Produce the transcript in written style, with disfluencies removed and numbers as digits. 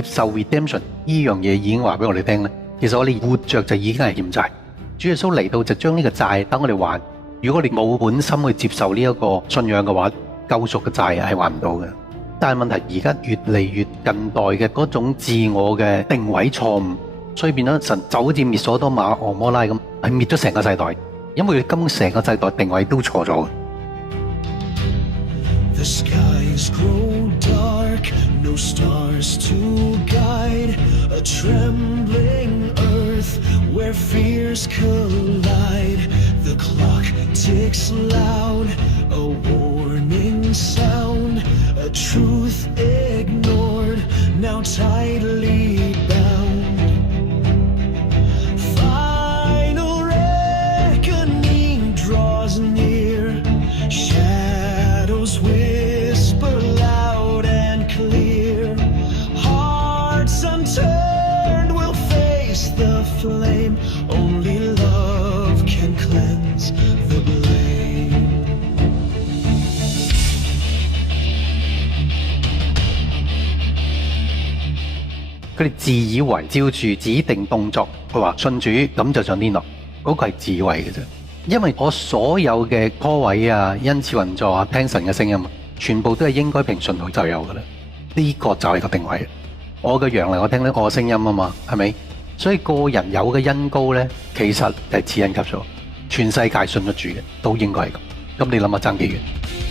接受 redemption 呢樣嘢已經話俾我哋聽咧，其實我哋活着就已經係欠債。主耶穌嚟到就將呢個債等我哋還。如果我哋冇本心去接受呢一個信仰嘅話，救贖嘅債係還唔到嘅。但係問題而家越嚟越近代嘅嗰種自我嘅定位錯誤，所以變咗神就好似滅所多瑪、蛾摩拉咁，係滅咗成個世代，因為佢根本成個世代定位都錯咗嘅。The skies grow dark, no stars to guide, a trembling earth where fears collide. The clock ticks loud, a warning sound, a truth ignored, now tightly bound. Final reckoning draws near, shadows whisper loud and clear. Hearts unturned will face the flame. Only love can cleanse the blame. 佢哋自以為照住指定動作，佢話信主咁就上天堂，嗰個係自以為嘅啫。因為我所有嘅歌位啊、恩賜運作啊、聽神嘅聲音，全部都係應該憑信號就有嘅啦。呢個就係個定位。我嘅羊嚟，我聽到我嘅聲音啊嘛，係咪？所以個人有嘅恩膏咧，其實係次恩級數，全世界信得住嘅都應該係咁。咁你諗下爭幾遠？